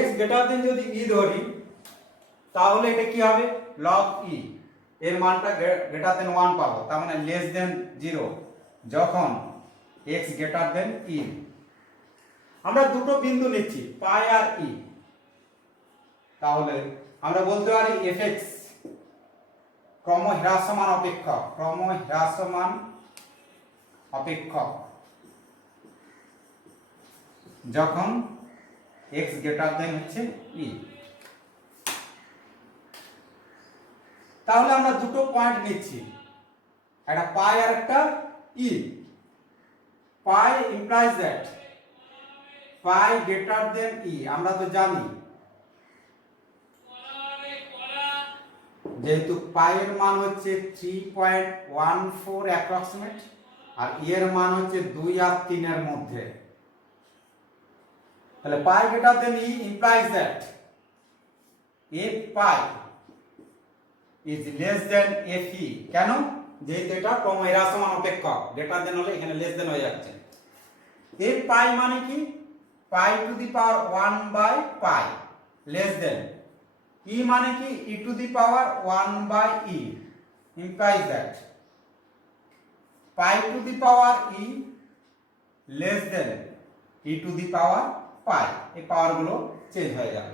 x greater দেন যদি e ধরি তাহলে এটা কি হবে log e, এর মানটা গ্রেটার দেন 1 পাবো, তার মানে লেস দেন 0 যখন x গ্রেটার দেন e। আমরা দুটো বিন্দু নিচ্ছি পাই আর e, তাহলে আমরা বলতে পারি fx ক্রমহ্রাসমান অপেক্ষক যখন x গ্রেটার দেন হচ্ছে e। তাহলে আমরা দুটো পয়েন্ট নিচ্ছি, একটা পাই আর একটা e। Pi implies that pi greater than e, আমরা তো জানি যেহেতু পাই এর মান হচ্ছে 3.14 অ্যাপ্রক্সিমেট আর e এর মান হচ্ছে 2 আর 3 এর মধ্যে, তাহলে pi greater than e implies that f pi is less than fe। কেন? যেহেতু এটা ক্রমহ্রাসমান অপেক্ষক, গ্রেটার দেন হলে এখানে লেস দেন হয়ে যাচ্ছে। f পাই মানে কি pi to the power 1 by pi less than e মানে কি e to the power 1 by e implies that pi to the power e less than e to the power pi. এই power গুলো change হয়ে যাবে,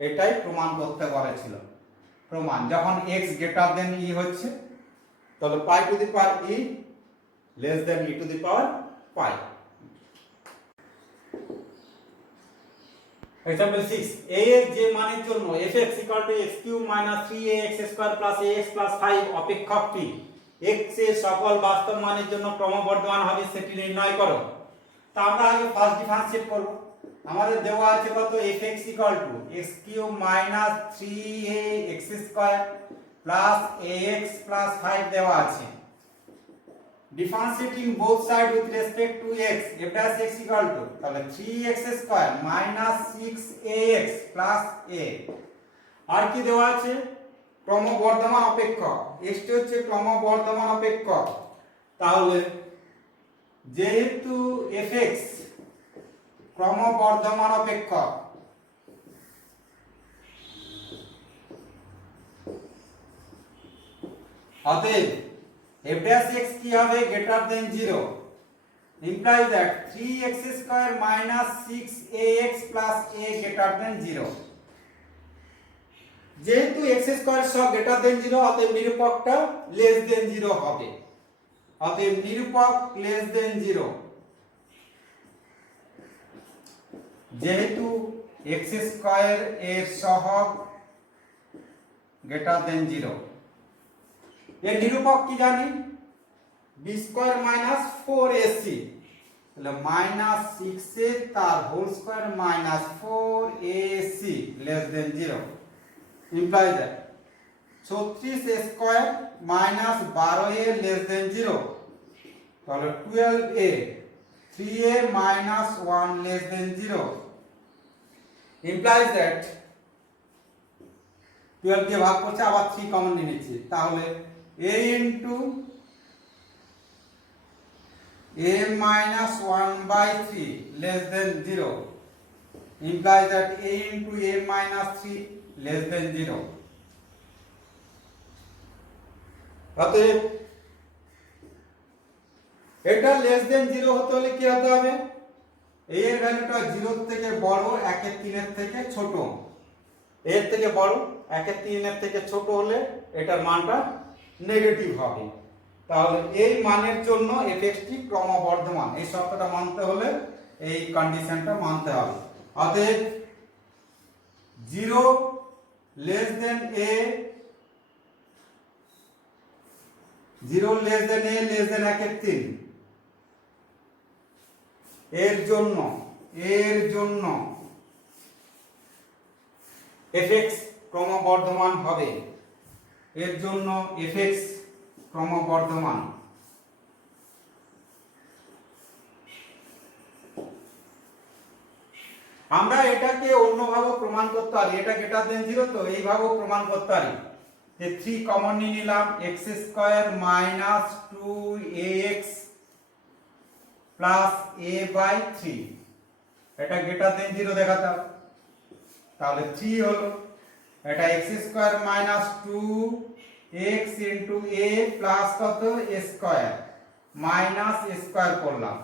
এটাই প্রমাণ করতে বলেছিল। প্রমাণ যখন x গ্রেটার দেন e হচ্ছে তাহলে pi to the power e less than e to the power pi. Example 6 a এর যে মানের জন্য fx x³ - 3ax² + ax + 5 অপেক্ষকটি x এর সকল বাস্তব মানের জন্য ক্রমবর্ধমান হবে সেটি নির্ণয় করো। তা আমরা আগে ফার্স্ট ডিফারেন্সিয়েট করব। আমাদের দেওয়া আছে কত fx x³ - 3ax² + ax + 5 দেওয়া আছে। Differentiating both sides with respect to x f dash x তাহলে 3x² - 6ax + a। আর কি দেওয়া আছে ক্রমবর্ধমান অপেক্ষক, x টি হচ্ছে ক্রমবর্ধমান অপেক্ষক, তাহলে যেহেতু fx ক্রমবর্ধমান অপেক্ষক অতএব f dash x কি হবে greater than 0 implies that 3x² - 6ax + a greater than 0। যেহেতু x² সব গ্রেটার দেন 0 অতএব নিরূপকটা লেস দেন 0 হবে, অতএব নিরূপক লেস দেন 0। যেহেতু x² এর সহগ গ্রেটার দেন 0, এর নিরূপক কি জানি b² - 4ac, তাহলে -6a তার whole square -4ac less than 0 imply that 36a² - 12a less than 0, তাহলে 12a 3a - 1 less than 0 implies that 12 কে ভাগ করছে আবার 3 কমন নিয়ে নিচ্ছি, তাহলে a into a minus 1 by 3 less than 0 implies that a into a minus 3 less than 0. অতএব এটা লেস দেন 0 হতে হলে কি হতে হবে? a এর ভ্যালুটা 0 এর থেকে বড়, 1 এর 3 এর থেকে ছোট। a এর থেকে বড়, 1 এর 3 এর থেকে ছোট হলে এটার মানটা নেগেটিভ হবে। তাহলে এই মানের জন্য fxটি ক্রমবর্ধমান, এই শর্তটা মানতে হলে এই কন্ডিশনটা মানতে হবে। অতএব 0 less than a, 0 less than a less than 1 এর 3 এর জন্য fx ক্রমবর্ধমান হবে, এর জন্য fx ক্রমবর্ধমান। আমরা এটাকে অন্যভাবে প্রমাণ করতে পারি, এটা গ্রেটার দেন 0 তো এইভাবেও প্রমাণ করতে পারি যে 3 কমন নিয়ে নিলাম, x square minus 2ax plus a by 3, এটা গ্রেটার দেন 0 দেখাতে হবে। তাহলে 3 হলো, এটা x square minus 2x into a plus কত a square minus a square করলাম,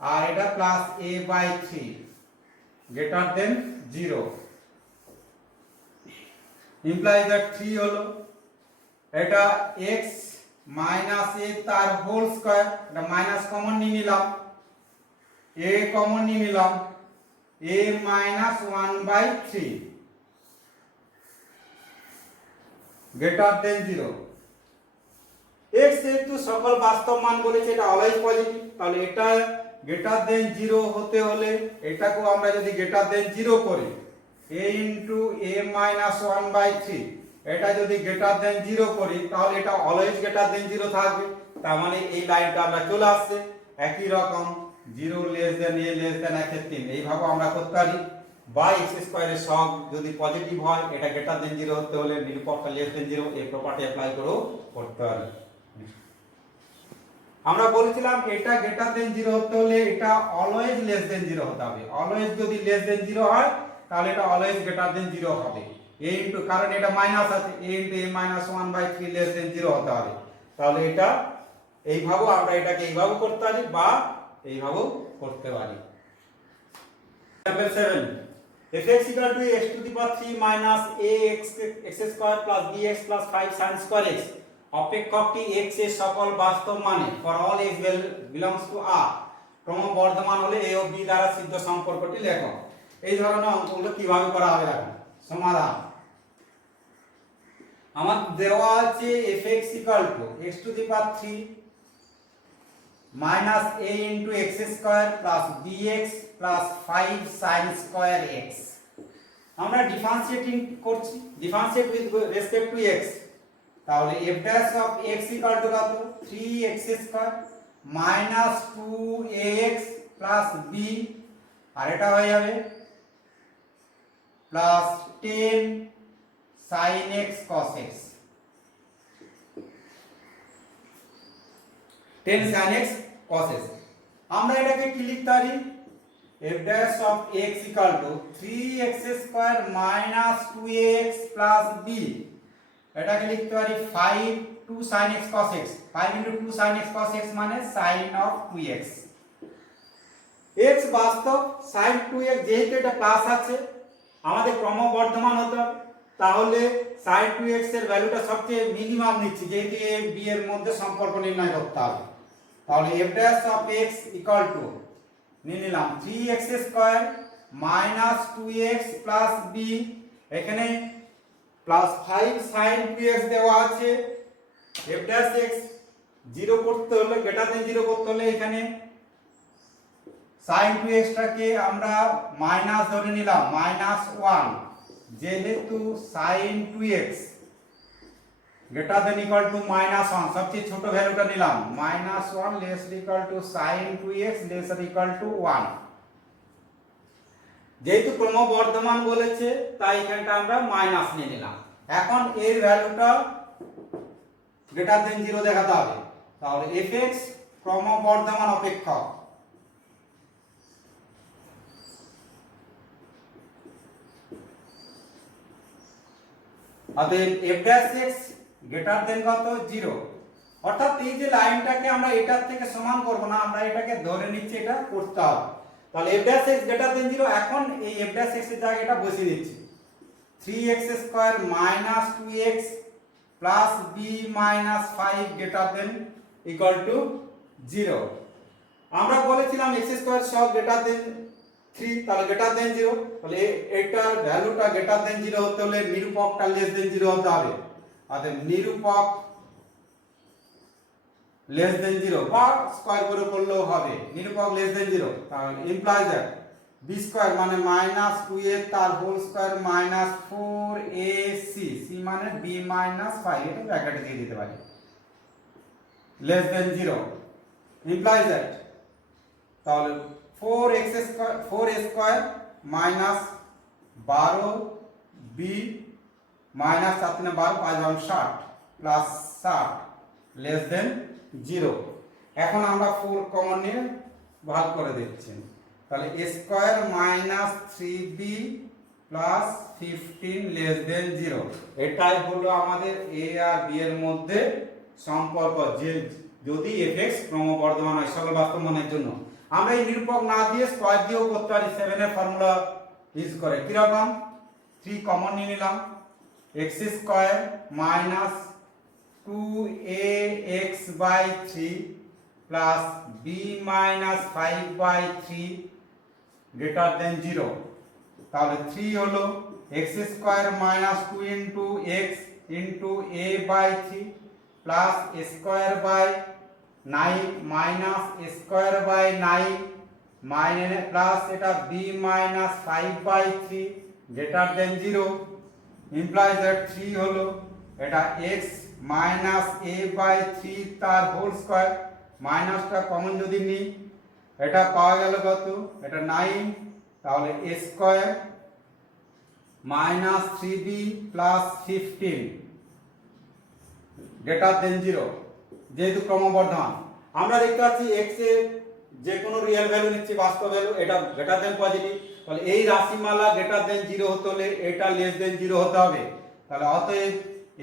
আর এটা plus a by 3 greater than 0 implies that 3 হলো, এটা x মাইনাস a তার হোল স্কয়ার, এটা মাইনাস কমন নিয়ে নিলাম, a কমন নিয়ে নিলাম, a minus 1 by 3 greater than 0। x যেহেতু সকল বাস্তব মান বলেছে, এটা অলওয়েজ পজিটিভ, তাহলে এটা গ্রেটার দেন 0 হতে হলে এটাকেও আমরা যদি গ্রেটার দেন 0 করি, a into a minus 1 by 3, এটা যদি গ্রেটার দেন 0 করি তাহলে এটা অলওয়েজ গ্রেটার দেন 0 থাকবে। তার মানে এই লাইনটা আমরা চলে আসছে একই রকম 0 less than a less than 1 এর 3, এইভাবে আমরা করতে পারি। বাই x স্কয়ারের সব যদি পজিটিভ হয়, এটা গ্রেটার দেন 0 হতে হলে নিরূপকটা লেস দেন 0, এই প্রপার্টি অ্যাপ্লাই করেও করতে পারি। আমরা বলেছিলাম এটা গ্রেটার দেন 0 হতে হলে এটা অলওয়েজ লেস দেন 0 হতে হবে। অলওয়েজ যদি লেস দেন 0 হয় তাহলে এটা অলওয়েজ গ্রেটার দেন 0 হবে। a ইনটু, কারণ এটা মাইনাস আছে, a into a minus 1 by 3 less than 0 হতে হবে। তাহলে এটা এইভাবে আমরা এটাকে এইভাবে করতে পারি বা এইভাবেও করতে পারি। Example 7, fx equal to x to the power 3 minus ax x square plus bx plus 5 sin square x, অপেক্ষকটি x এর সকল বাস্তব মানে for all x belongs to R ক্রমবর্ধমান হলে a ও b দ্বারা সিদ্ধ সম্পর্কটি লেখো। এই ধরনের অঙ্কগুলো কিভাবে করা হবে দেখো। সমাধান আমার দেওয়া আছে fx equal to x to the power 3 minus a into x square plus bx plus 5 sin square x, আমরা ডিফারেন্সিয়েটিং করছি, differentiate with respect to x, তাহলে f dash of x equal to কত 3x square minus 2ax plus b, আর এটা হয়ে যাবে plus 10 sin x cos x, 10 sin x cos x। আমরা এটাকে কি লিখতে পারি, f dash of x equal to 3x square minus 2ax plus b, এটাকে লিখতে পারি 5 2 sin x cos x, 5 into 2 sin x cos x মানে sin of 2x, x বাস্তব sin 2x, যেহেতু এটা প্লাস আছে আমাদের ক্রমবর্ধমান হতে হবে, তাহলে sin 2x এর ভ্যালুটা সবচেয়ে মিনিমাম নিচ্ছি, যেহেতু a b এর মধ্যে সম্পর্ক নির্ণয় করতে হবে। তাহলে f dash of x equal to নিয়ে নিলাম 3x square minus 2x plus b, এখানে প্লাস 5 sin 2x দেওয়া আছে, f dash x 0 করতে হলে গ্রেটার দেন 0 করতে হলে এখানে sin 2x টাকে আমরা মাইনাস ধরে নিলাম মাইনাস 1, যেহেতু sin 2x greater than equal to minus 1, সবচেয়ে ছোট ভ্যালুটা নিলাম minus 1 less than equal to sin 2x less than equal to 1, যেহেতু ক্রমবর্ধমান বলেছে তাই এখানটা আমরা মাইনাস নিয়ে নিলাম। এখন এর ভ্যালুটা গ্রেটার দেন 0 দেখাতে হবে, তাহলে fx ক্রমবর্ধমান অপেক্ষক। অতএব f ড্যাশ x গ্রেটার দেন কত 0, অর্থাৎ এই যে লাইনটাকে আমরা এটার থেকে সমান করব না, আমরা এটাকে ধরে নিচ্ছি এটা করতে হবে। তাহলে f dash x greater than 0, এখন এই f ড্যাশ x এর জায়গায় এটা বসিয়ে দিচ্ছি 3x square minus 2x plus b minus 5 greater than equal to 0। আমরা বলেছিলাম x স্কয়ার সব গ্রেটার দেন 3, তাহলে গ্রেটার দেন 0, তাহলে এটার ভ্যালুটা গ্রেটার দেন 0 হতে হলে নিরূপকটা লেস দেন 0 হতে হবে। অর্থাৎ নিরূপক লেস দেন 0 বা স্কয়ার করে করলেও হবে, নিরূপক লেস দেন 0, তাহলে ইমপ্লাইজ দ্যাট b স্কয়ার মানে মাইনাস 2a তার whole square minus 4ac, c মানে b মাইনাস 5, এটা ব্র্যাকেটে দিয়ে দিতে পারি, লেস দেন 0 ইমপ্লাইজ দ্যাট তাহলে 4x square 4a square minus 12b minus 7 × 12 5 × 60 plus 60 less than 0। এখন আমরা 4 কমন নিয়ে ভাগ করে দিচ্ছি, তাহলে a square minus 3b plus 15 less than 0। এটাই হলো আমাদের a আর b এর মধ্যে সম্পর্ক, যে যদি fx ক্রমবর্ধমান হয় সকল বাস্তব মানের জন্য। আমরা এই নিরূপক না দিয়ে স্কয়ার দিয়েও করতে পারি 7 এর ফর্মুলা ইউজ করে। কি রকম 3 কমন নিয়ে নিলাম, x square minus 2ax by 3 plus b minus 5 by 3 greater than 0। তাহলে 3 হলো x square minus 2 into x into a by 3 plus a square by 9 minus a square by 9 minus plus এটা b minus 5 by 3 greater than 0, implies that 3 হলো এটা x minus a by 3 তার whole square, মাইনাসটা common যদি নিই এটা পাওয়া গেল কত, এটা 9, তাহলে a square minus 3b plus 15 greater than 0, যেহেতু ক্রমবর্ধমান। আমরা দেখতে পাচ্ছি x এর যে কোনো রিয়েল ভ্যালু নিচ্ছি বাস্তব ভ্যালু, এটা গ্রেটার দেন পজিটিভ, তাহলে এই রাশিমালা গ্রেটার দেন 0 হতে হলে এটা লেস দেন 0 হতে হবে। তাহলে অতএব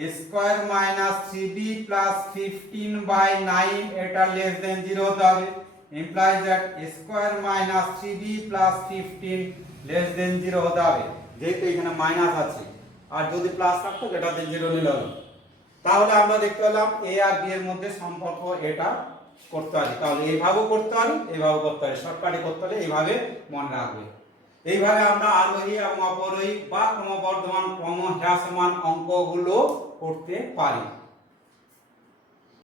a square minus 3b plus 15 by 9 এটা লেস দেন 0 হতে হবে, implies that a square minus 3b plus 15 less than 0 হতে হবে, যেহেতু এখানে মাইনাস আছে, আর যদি প্লাস থাকতো গ্রেটার দেন 0 নিলে হলো। তাহলে আমরা দেখতে পেলাম a আর b এর মধ্যে সম্পর্ক এটা করতে পারি। তাহলে এইভাবেও করতে পারি, এইভাবেও করতে পারি, শর্টকাটে করতে হলে এইভাবে মনে রাখবে। এইভাবে আমরা আরোহী এবং অবরোহী বা ক্রমবর্ধমান ক্রমহ্রাসমান অঙ্কগুলো করতে পারি।